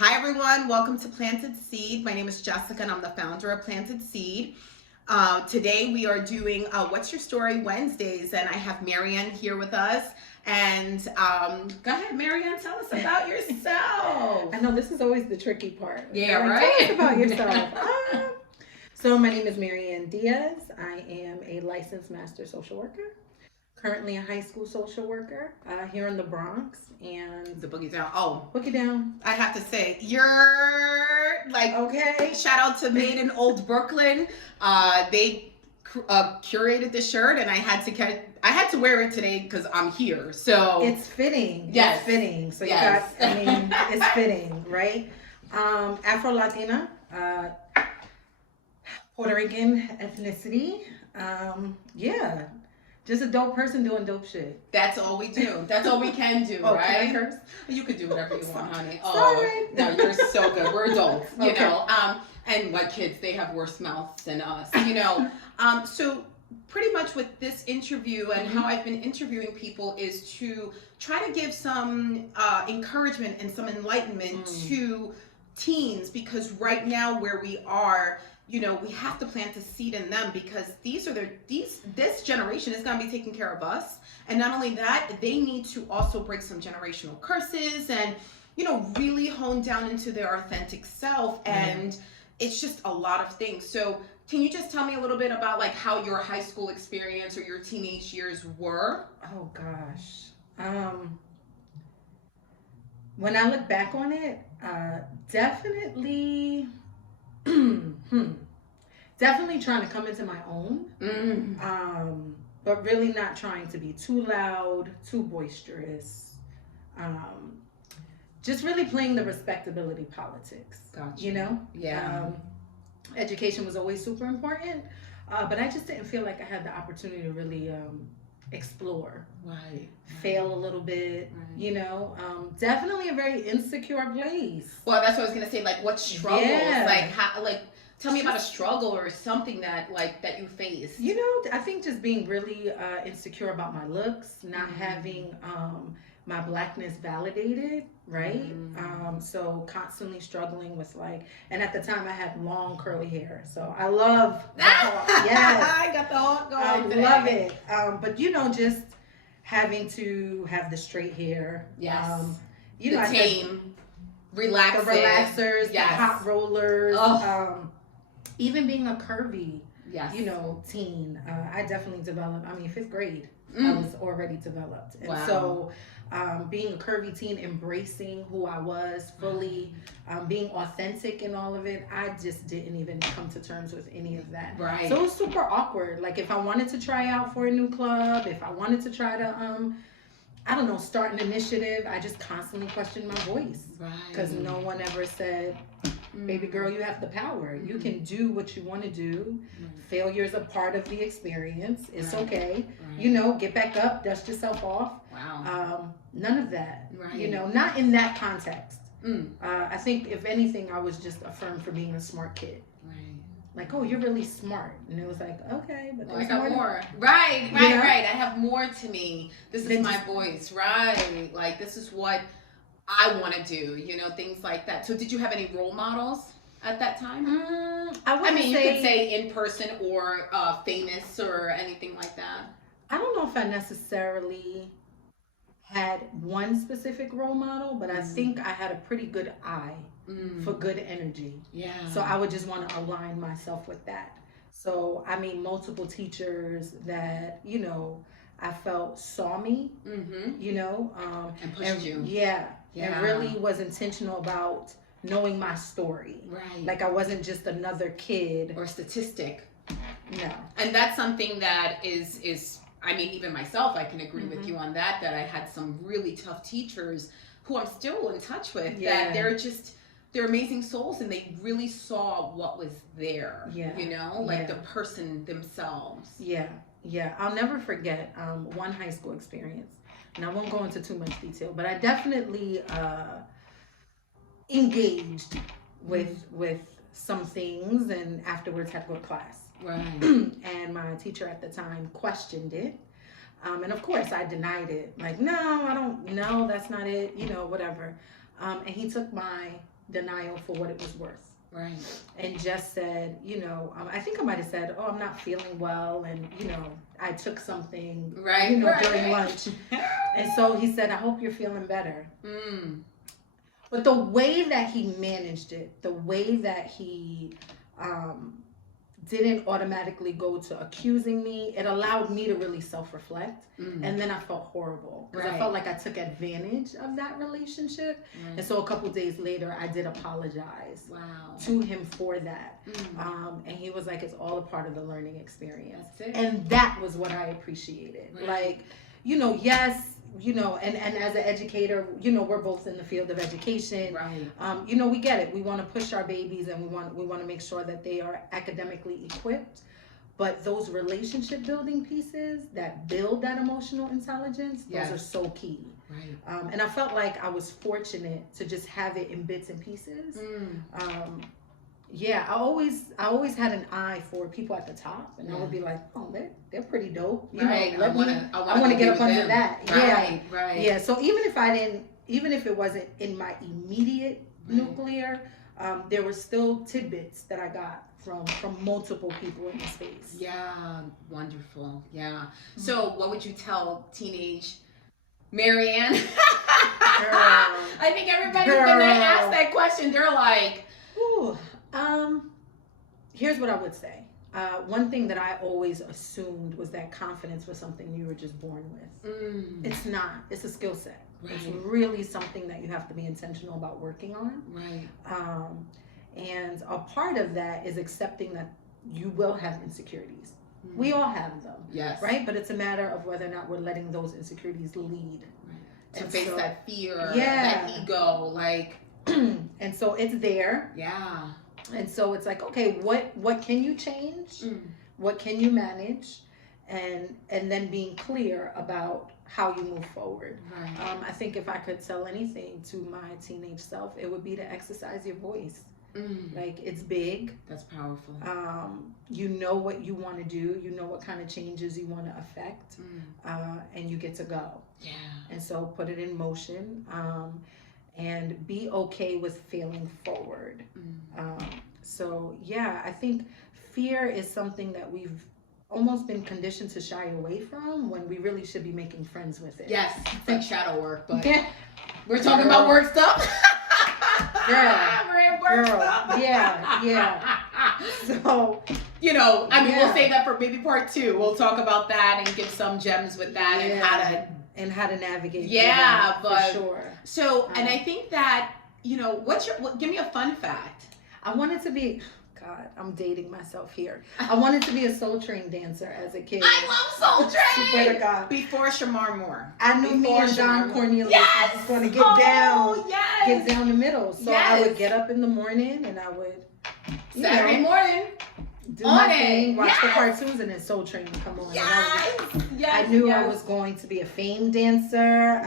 Hi everyone, welcome to Planted Seed. My name is Jessica and I'm the founder of Planted Seed. Today we are doing What's Your Story Wednesdays, and I have MaryAnn here with us. And go ahead, MaryAnn, tell us about yourself. I know this is always the tricky part. Yeah, like, right? Tell us about yourself. So my name is MaryAnn Diaz. I am a licensed master social worker. Currently a high school social worker here in the Bronx, and The Boogie Down. Oh, Boogie Down. I have to say, you're like, okay. Shout out to Made in Old Brooklyn. They curated the shirt, and I had to wear it today because I'm here. So it's fitting. Yes. It's fitting. So yes. you got. I mean, it's fitting, right? Afro-Latina, Puerto Rican ethnicity. Yeah. Just a dope person doing dope shit. That's all we do. That's all we can do, Oh, right? can I curse? You can do whatever you want, honey. Sorry. No, you're so good. We're adults, you Okay. know. And like kids, they have worse mouths than us, you know. So pretty much with this interview and how I've been interviewing people is to try to give some encouragement and some enlightenment to teens, because right now where we are, you know, we have to plant a seed in them, because this generation is going to be taking care of us. And not only that, they need to also break some generational curses and, you know, really hone down into their authentic self. And it's just a lot of things. So can you just tell me a little bit about like how your high school experience or your teenage years were? Oh gosh. When I look back on it, definitely definitely trying to come into my own, but really not trying to be too loud, too boisterous, just really playing the respectability politics. Gotcha. You know? Yeah. Education was always super important, but I just didn't feel like I had the opportunity to really explore, Right. fail a little bit, you know. Definitely a very insecure place. Well, that's what I was gonna say. Like, what struggles? Yeah. Like, how? Like, tell me about a struggle or something that you faced. You know, I think just being really insecure about my looks, not having my blackness validated, right? So constantly struggling with like, and at the time I had long curly hair, so I love the hawk. Yes, I got the hawk going today. love it. But you know, just having to have the straight hair. Yes. You the know, tame, the relaxers, relaxers, the hot rollers. Oh. Even being a curvy, yes, you know, teen, I definitely developed. I mean, 5th grade, I was already developed, and so being a curvy teen, embracing who I was fully, being authentic in all of it, I just didn't even come to terms with any of that. Right. So it was super awkward. Like if I wanted to try out for a new club, if I wanted to try to, I don't know, start an initiative, I just constantly questioned my voice. Right. Because no one ever said, baby girl, you have the power. You can do what you want to do. Failure is a part of the experience. It's okay. You know, get back up, dust yourself off. Wow. None of that. You know, not in that context. I think if anything, I was just affirmed for being a smart kid. Like, oh, you're really smart. And it was like, okay, but I got more. Right. You know? I have more to me. This is my voice. Right. Like, this is what I want to do, you know, things like that. So did you have any role models at that time? I mean, you could say in person or famous or anything like that. I don't know if I necessarily had one specific role model, but I think I had a pretty good eye for good energy. Yeah. So I would just want to align myself with that. So, I mean, multiple teachers that, you know, I felt saw me, you know. And pushed you. Yeah. And really was intentional about knowing my story. Right. Like I wasn't just another kid. Or statistic. No. And that's something that is I mean, even myself, I can agree with you on that I had some really tough teachers who I'm still in touch with, that they're amazing souls, and they really saw what was there, you know, like the person themselves. Yeah. I'll never forget one high school experience, and I won't go into too much detail, but I definitely engaged with some things, and afterwards had to go to class. Right. And my teacher at the time questioned it. And of course I denied it. Like, no, I don't know, that's not it, you know, whatever. And he took my denial for what it was worth. Right. And just said, you know, I think I might have said, oh, I'm not feeling well. And, you know, I took something, right, you know, right. during lunch. And so he said, I hope you're feeling better. Mm. But the way that he managed it, the way that he didn't automatically go to accusing me, it allowed me to really self-reflect. And then I felt horrible because I felt like I took advantage of that relationship. And so a couple days later, I did apologize to him for that. And he was like, it's all a part of the learning experience. That's it. And that was what I appreciated. Like, you know, yes, you know, and as an educator, you know, we're both in the field of education. You know, we get it. We want to push our babies and we want to make sure that they are academically equipped. But those relationship building pieces that build that emotional intelligence, those are so key. And I felt like I was fortunate to just have it in bits and pieces. Yeah, I always had an eye for people at the top, and I would be like, oh, they're pretty dope. You know, I want to get up under that. Yeah. So even if it wasn't in my immediate nuclear, there were still tidbits that I got from multiple people in the space. Yeah, wonderful. Yeah. So what would you tell teenage MaryAnn? I think everybody, when they ask that question, they're like, ooh. Here's what I would say. One thing that I always assumed was that confidence was something you were just born with. It's not. It's a skill set. It's really something that you have to be intentional about working on. And a part of that is accepting that you will have insecurities. We all have them. Yes. Right? But it's a matter of whether or not we're letting those insecurities lead. To face that fear, that ego, like. And so it's there. Yeah. And so it's like, okay, what can you change? What can you manage? And then being clear about how you move forward. I think if I could tell anything to my teenage self, it would be to exercise your voice. Like, it's big. That's powerful. You know what you want to do. You know what kind of changes you want to affect. And you get to go. Yeah. And so put it in motion. And be okay with failing forward. So yeah, I think fear is something that we've almost been conditioned to shy away from when we really should be making friends with it. Yes, it's like shadow work, but we're talking about work stuff. We're in work stuff. Yeah. So, you know, I mean, we'll save that for maybe part 2. We'll talk about that and give some gems with that and how to navigate. Yeah, but for sure. So, and I think that, you know, give me a fun fact. I wanted to be, God, I'm dating myself here. I wanted to be a Soul Train dancer as a kid. I love Soul Train. Swear to God. Before Shamar Moore. I knew me and John Cornelius was going to get down the middle. So I would get up in the morning and I would, Saturday morning. Do my thing, watch the cartoons, and then Soul Train would come on. I knew I was going to be a famed dancer.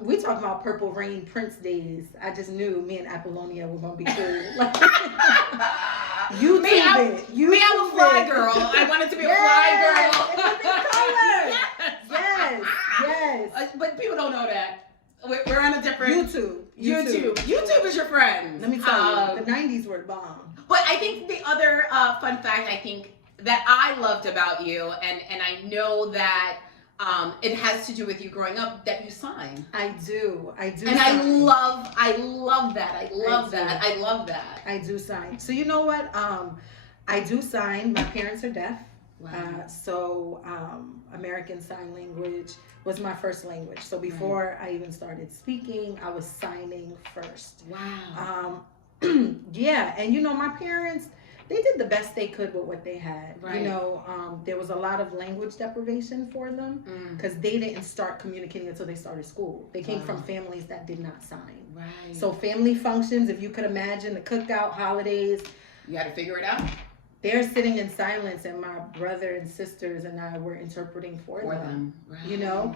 We talking about Purple Rain Prince days. I just knew me and Apollonia were gonna be cool. I'm a fly girl. I wanted to be a fly girl. Yes. But people don't know that. We're on a different YouTube is your friend. Let me tell you, the 90s were the bomb. But I think the other fun fact that I loved about you, and I know that it has to do with you growing up, that you sign. I do. And sign. I love that. I love that. I do sign. So you know what? I do sign. My parents are deaf. Wow. So American Sign Language was my first language. So before I even started speaking, I was signing first. Wow. Yeah, and you know, my parents, they did the best they could with what they had. You know, there was a lot of language deprivation for them because they didn't start communicating until they started school. They came from families that did not sign. So family functions, if you could imagine, the cookout, holidays. You had to figure it out. They're sitting in silence, and my brother and sisters and I were interpreting for them. You know,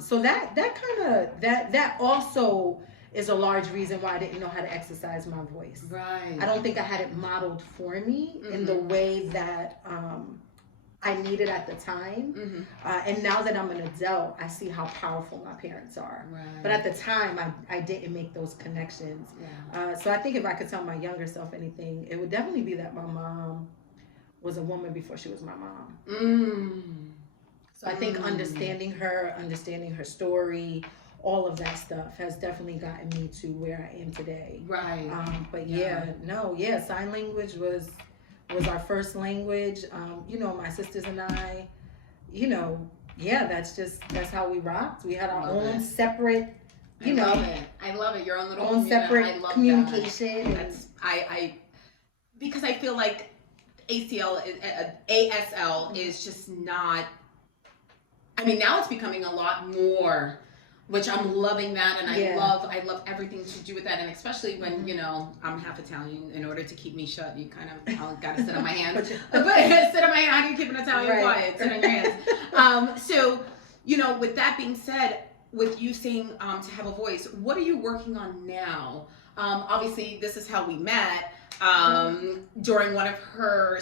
so that also is a large reason why I didn't know how to exercise my voice. I don't think I had it modeled for me in the way that I needed at the time. And now that I'm an adult, I see how powerful my parents are. Right. But at the time, I didn't make those connections. Yeah. So I think if I could tell my younger self anything, it would definitely be that my mom was a woman before she was my mom. So I think understanding her story, all of that stuff has definitely gotten me to where I am today. Right. But sign language was our first language. You know, my sisters and I, you know, that's how we rocked. We had our own separate, I love it. Your own little separate communication. That's because I feel like ASL is just not. I mean, now it's becoming a lot more, which I'm loving that, and I love everything to do with that, and especially when, you know, I'm half Italian. In order to keep me shut, you kind of gotta sit on my hands. Sit on my hand. How do you keep an Italian quiet? Sit on your hands. So, you know, with that being said, with you saying to have a voice, what are you working on now? Obviously, this is how we met. During one of her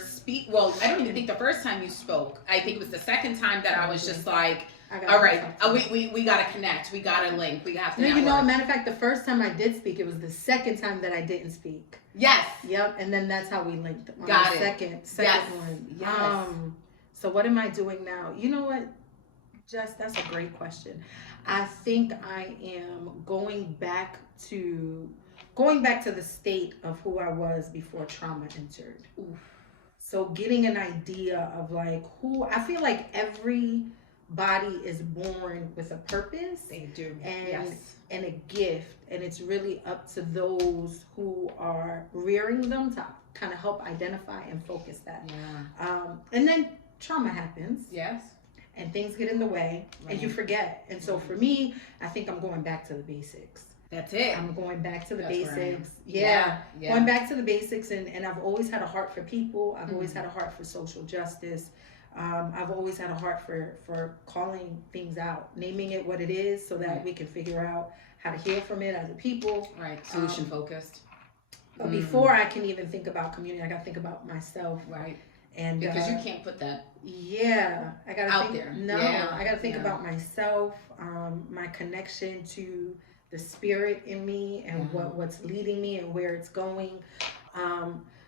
well, I don't even think the first time you spoke. I think it was the second time that I was just like, all right, we got to connect. We got to link. We have to network. You know, matter of fact, the first time I did speak, it was the second time that I didn't speak. Yes. Yep. And then that's how we linked on got the it. second one. Yes. So what am I doing now? You know what? That's a great question. I think I am going back to the state of who I was before trauma entered. Oof. So getting an idea of like who, I feel like everybody is born with a purpose. They do. And a gift. And it's really up to those who are rearing them to kind of help identify and focus that. Yeah. And then trauma happens. Yes. And things get in the way and you forget. And so for me, I think I'm going back to the basics. That's it. I'm going back to the That's basics. Yeah. Going back to the basics. And I've always had a heart for people. I've always had a heart for social justice. I've always had a heart for calling things out, naming it what it is so that we can figure out how to heal from it as a people. Right. Solution focused. But before I can even think about community, I got to think about myself. Right. And because you can't put that I gotta out think, there. No, I gotta think about myself, my connection to the spirit in me and what's leading me and where it's going.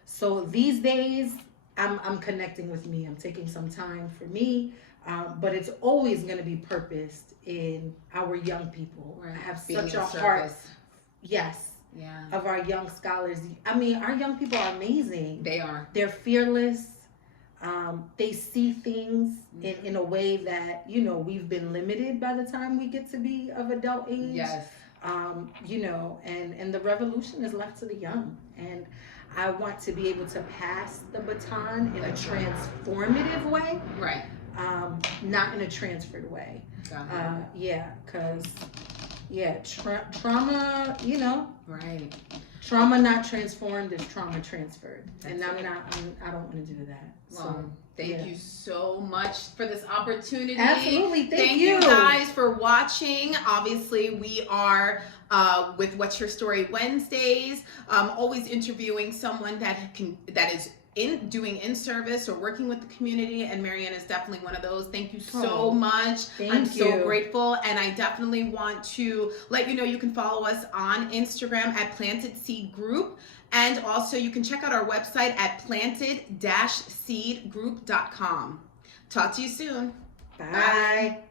So these days I'm connecting with me. I'm taking some time for me, but it's always going to be purposed in our young people. Right. I have Being such a service. heart. Yes. Yeah. Of our young scholars. I mean, our young people are amazing. They are. They're fearless. They see things in a way that, you know, we've been limited by the time we get to be of adult age. Yes. You know, and the revolution is left to the young. And I want to be able to pass the baton in a transformative way. Right. Not in a transferred way. Because trauma, you know. Right. Trauma not transformed is trauma transferred. And I don't want to do that. Well, thank you so much for this opportunity. Absolutely. Thank you. Thank you guys for watching. Obviously, we are with What's Your Story Wednesdays, always interviewing someone that is doing in service or working with the community, and MaryAnn is definitely one of those. Thank you so much. I'm so grateful, and I definitely want to let you know you can follow us on Instagram at Planted Seed Group, and also you can check out our website at planted-seedgroup.com. Talk to you soon. Bye.